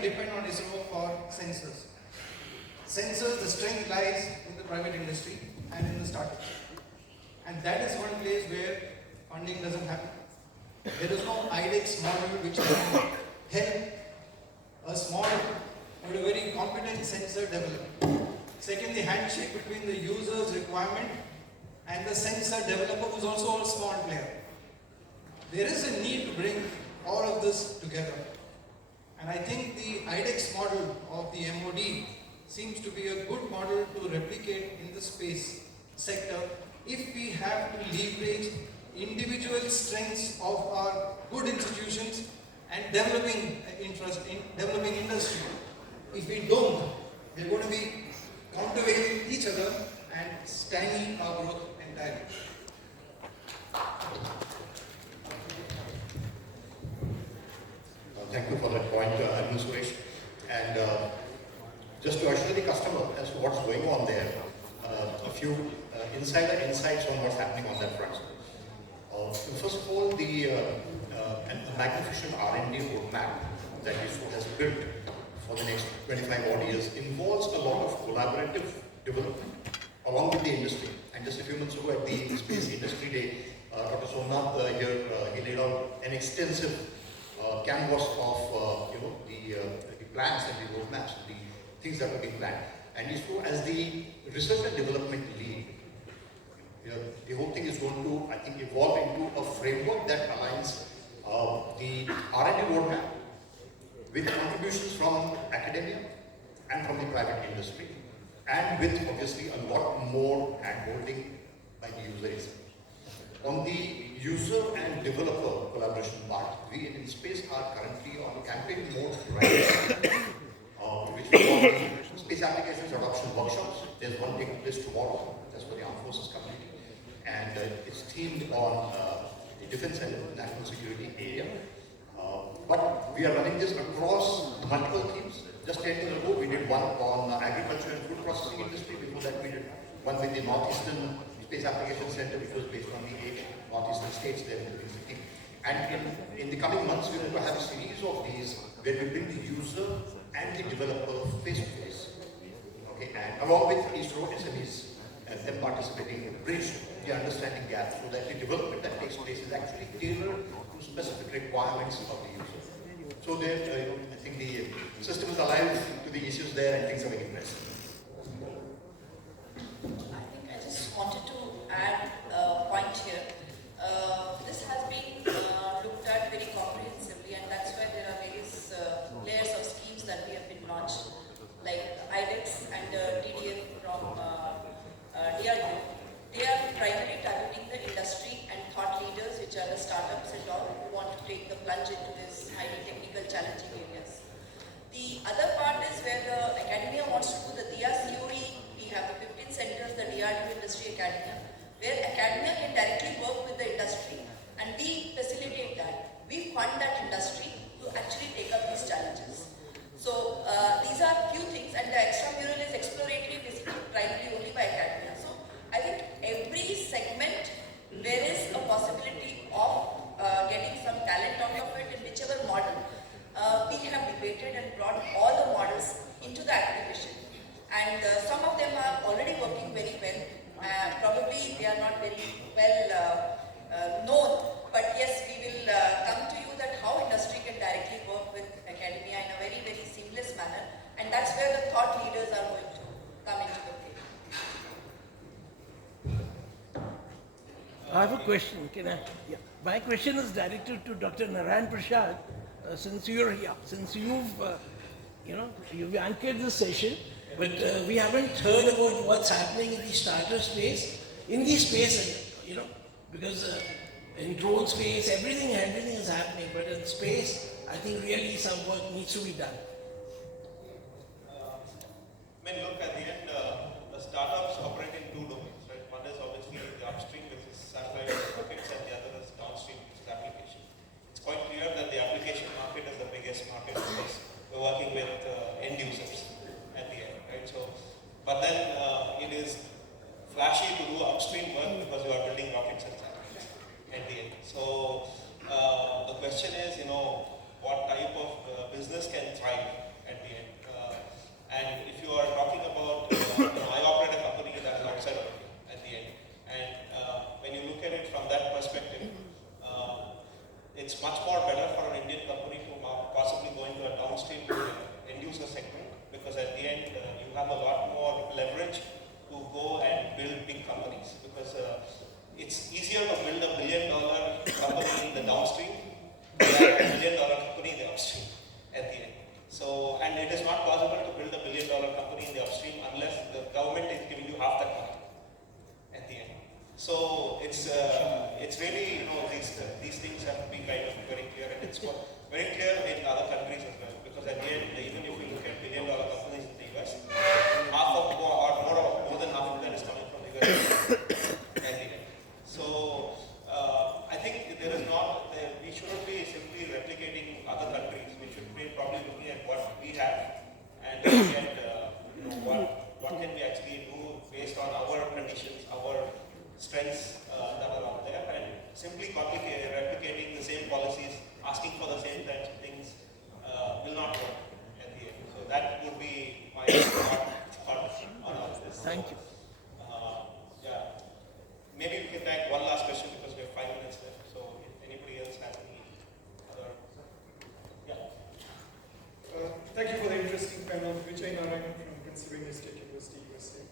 will depend on ISRO for sensors. Sensors, the strength lies in the private industry and in the startups. And that is one place where funding doesn't happen. There is no IDEX model which can help a small but a very competent sensor developer. Second, the handshake between the user's requirement and the sensor developer, who is also a small player. There is a need to bring all of this together. And I think the IDEX model of the MOD seems to be a good model to replicate in the space sector if we have to leverage individual strengths of our good institutions and developing interest in developing industry. If we don't, we're going to be countervailing each other and stymie our growth entirely. Thank you for that point, Suresh. And just to assure the customer as to what's going on there, a few insider insights on what's happening on that front. First of all, the magnificent R&D roadmap that ISRO has built for the next 25 odd years involves a lot of collaborative development along with the industry. And just a few months ago at the Space Industry Day, Dr. Somnath here, he laid out an extensive canvas of the plans and the roadmaps, the things that will be planned. And ISRO, as the research and development lead, the whole thing is going to, I think, evolve into a framework that aligns the R&D roadmap with contributions from academia and from the private industry, and with obviously a lot more hand-holding by the user itself. On the user and developer collaboration part, we in space are currently on campaign mode right now, which we call the Space Applications Adoption Workshops. There's one taking place tomorrow, that's for the Armed Forces community, and it's themed on the defense and national security area. But we are running this across multiple themes. Just 10 years ago, we did one on agriculture and food processing industry. Before that, we did one with the Northeastern Space Applications Center, which was based on the 8 Northeastern states there in the city. And in the coming months, we're going to have a series of these where we bring the user and the developer face to face. Okay, and along with ISRO SMEs and them participating in bridge the understanding gap so that the development that takes place is actually tailored to specific requirements of the user. So there, I think the system is alive to the issues there and things are very impressive. I think I just wanted to add a point here. This has been looked at very comprehensively, and that's why there are various layers of schemes that we have been launched, like IDEX and DDF from DRDO. They are primarily targeting the industry and thought leaders, which are the startups and all, who want to take the plunge into this highly technical, challenging areas. The other part is where the academia wants to do the DIA COE. We have the 15 centers, the DRDO Industry Academia, where academia can directly work with the industry, and we facilitate that. We fund that industry to actually take up these challenges. So these are few things, and the extramural is exploratory, basically primarily only by academia. So I think every segment there is a possibility of getting some talent out of it in whichever model. We have debated and brought all the models into the acquisition, and some of them are already working very well. Probably they are not very well known, but yes, we will come to you that how industry can directly work with academia in a very, very seamless manner, and that's where the thought leaders are going to come into the play. I have a question. Can I? Yeah. My question is directed to Dr. Narayan Prasad. Since you're here, since you've anchored this session, but we haven't heard about what's happening in the starter space, in the space, because in drone space, everything is happening, but in space, I think really some work needs to be done. Look, at the end, the startups operate in two domains, right? One is obviously the upstream, which is satellite rockets, and the other is downstream, which is application. It's quite clear that the application market is the biggest market because we're working with end users at the end, right? So, but then it is flashy to do upstream work because you are building rockets and satellites at the end. So the question is, what type of business can thrive into a downstream end user segment, because at the end you have a lot more leverage to go and build big companies, because it's easier to build $1 billion company in the downstream than $1 billion company in the upstream at the end. So, and it is not possible to build $1 billion company in the upstream unless the government is giving you half that money at the end. So it's really, these things have to be kind of very clear, and it's very clear in other countries as well, because at the end, even if we look at $1 billion companies in the US, half of more than half of that is coming from the US at the end. So I think we shouldn't be simply replicating other countries. We should be probably looking at what we have and looking at what can we actually do based on our conditions, our strengths that are out there, and simply replicating the same policies, asking for the same types of things will not work at the end. So that would be my thought on all of this. Thank you. Yeah. Maybe we can take one last question because we have 5 minutes left. So if anybody else has any other, yeah. Thank you for the interesting panel. Vijay Narayan from Pennsylvania State University, USA.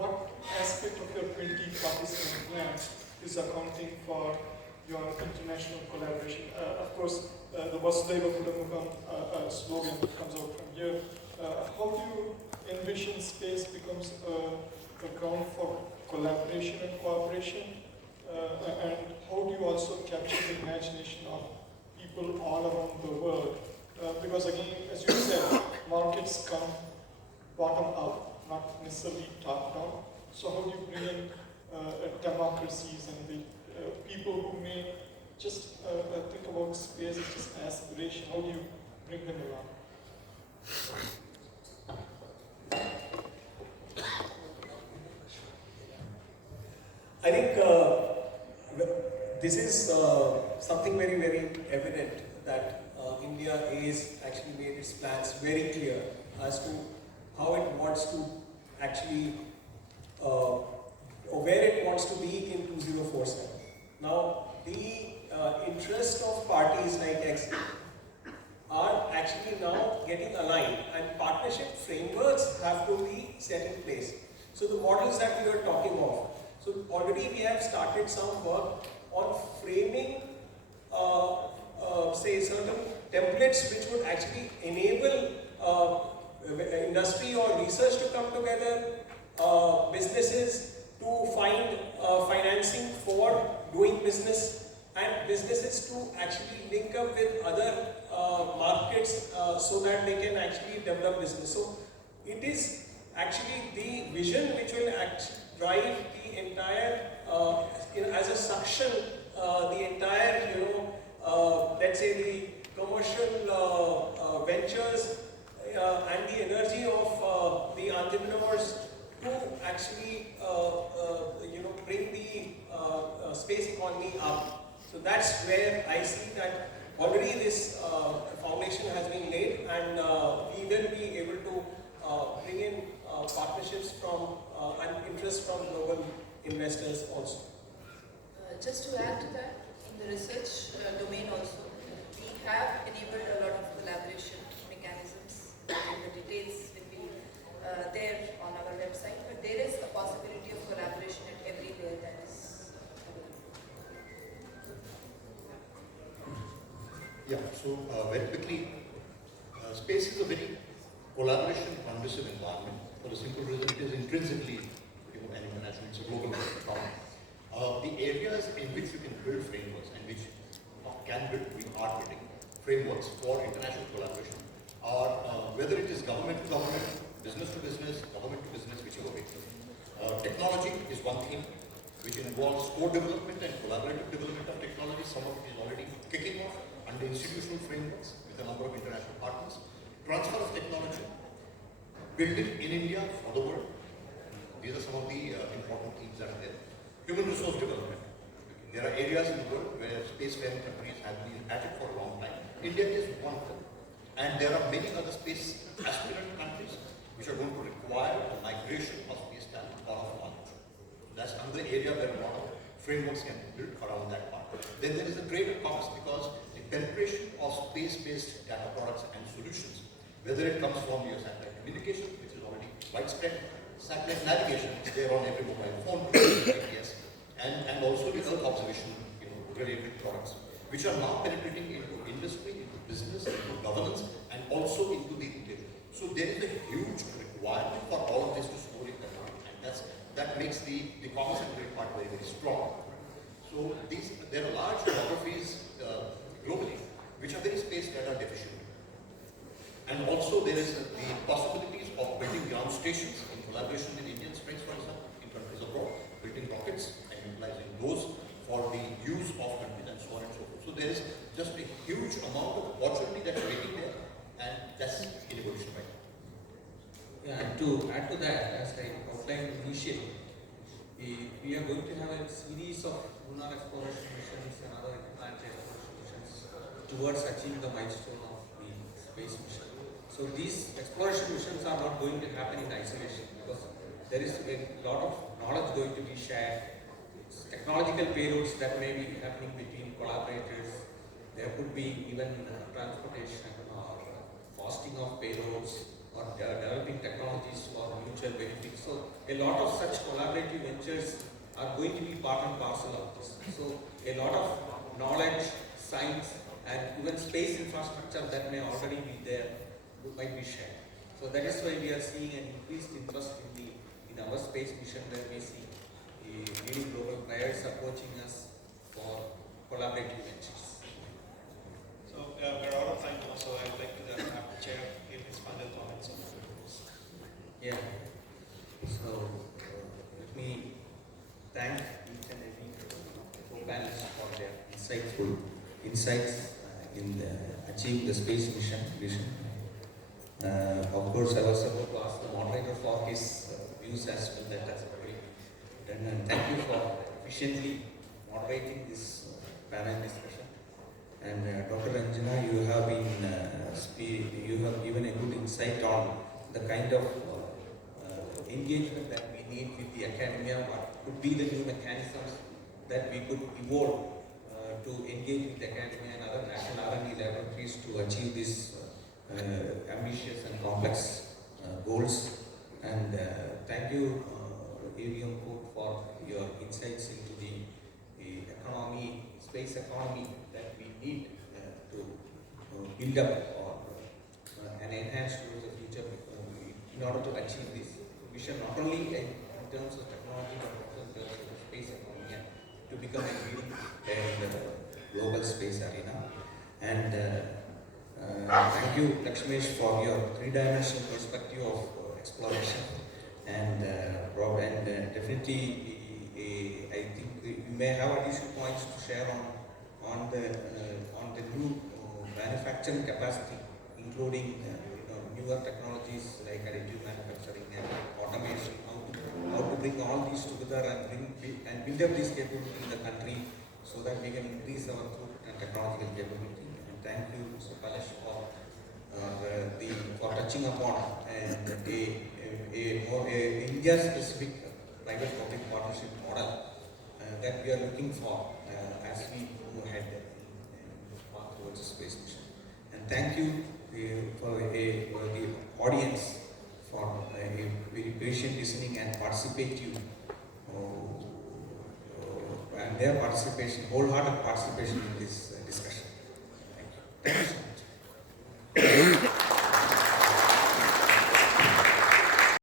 What aspect of your 2047 plan is accounting for your international collaboration? Of course, the Vasudhaiva Kutumbakam slogan that comes out from here. How do you envision space becomes a ground for collaboration and cooperation? And how do you also capture the imagination of people all around the world? Because again, as you said, markets come bottom up, not necessarily top down. So how do you bring in democracies and the people who may just think about space as just aspiration? How do you bring them along? I think this is something very, very evident that India is actually made its plans very clear as to how it wants to actually, or where it wants to be in 2047. Now, the interest of parties like X are actually now getting aligned, and partnership frameworks have to be set in place. So the models that we were talking of, so already we have started some work on framing, say certain templates which would actually enable industry or research to come together, businesses to find financing for doing business, and businesses to actually link up with other markets so that they can actually develop business. So it is actually the vision which will drive the entire, as a suction, the entire, let's say the commercial ventures and the energy of the entrepreneurs to actually, bring the space economy up. So that's where I see that already this foundation has been laid, and we will be able to bring in partnerships from and interest from global investors also. Just to add to that, in the research domain also, we have enabled a lot of collaboration mechanisms, and the details will be there on our website, but there is a possibility of collaboration at every layer that is available. Yeah, so very quickly, space is a very collaboration conducive environment for the simple reason it is intrinsically an international, it's a global problem. The areas in which you can build frameworks and which we are building frameworks for international collaboration are whether it is government to government, business to business, government to business, whichever way. Technology is one theme which involves co-development and collaborative development of technology. Some of it is already kicking off under institutional frameworks with a number of international partners. Transfer of technology, building in India for the world. These are some of the important themes that are there. Human resource development. There are areas in the world where space-faring countries have been at it for a long time. India is one of them. And there are many other space aspirant countries which are going to require a migration of space talent out of knowledge. That's another area where a lot of frameworks can be built around that part. Then there is the trade of commerce, because the penetration of space-based data products and solutions, whether it comes from your satellite communication, which is already widespread, satellite navigation, is there on every mobile phone, GPS, and also the Earth observation, related products, which are now penetrating into industry, into business, into governance, and also into the retail. So there is a huge requirement for all of this to store in the cloud, and that makes the commerce and trade part very, very strong. So there are large geographies globally which are very space data deficient. And also there is the possibilities of building ground stations in collaboration with Indian states, for example, in countries abroad, building rockets and utilizing those for the use of countries and so on and so forth. So there is just a huge amount of opportunity that's waiting there, and that's in evolution right now. Yeah, and to add to that, as I outlined initially, we are going to have a series of lunar exploration missions and other planetary exploration missions towards achieving the milestone of the space mission. So these exploration missions are not going to happen in isolation, because there is a lot of knowledge going to be shared. It's technological payloads that may be happening between collaborators. There could be even transportation or costing of payloads, or developing technologies for mutual benefit. So a lot of such collaborative ventures are going to be part and parcel of this. So a lot of knowledge, science, and even space infrastructure that may already be there might be shared. So that is why we are seeing an increased interest in our space mission, where we see leading global players approaching us for collaborative ventures. So we're out of time now, so I would like to have the chair give his final comments on this. Yeah. So let me thank each and every co-panelists for their insightful insights in achieving the space mission vision. Of course, I was about to ask the moderator for his views as well. That has already done, and thank you for efficiently moderating this panel discussion. And Dr. Ranjana, you have been you have given a good insight on the kind of engagement that we need with the academia. What could be the new mechanisms that we could evolve to engage with the academia and other national R&D laboratories to achieve these ambitious and complex goals. And thank you, AVM Code, for your insights into the economy, space economy that we need to build up or and enhance towards the future in order to achieve this vision, not only in terms of technology but also in terms of the space economy, and to become a leading player in the global space arena. And thank you, Lakshmesh, for your three-dimensional perspective of exploration. And Rob, and definitely, I think you may have additional points to share on the new manufacturing capacity, including newer technologies like additive manufacturing and automation. How to bring all these together and build up this capability in the country, so that we can increase our throughput and technological capability. And thank you, Mr. Palash, for touching upon a more India-specific private-public partnership model that we are looking for as we move ahead in path towards the space mission. And thank you for the audience for a very patient listening and participative and their participation, wholehearted participation in this discussion. Thank you. Thank you so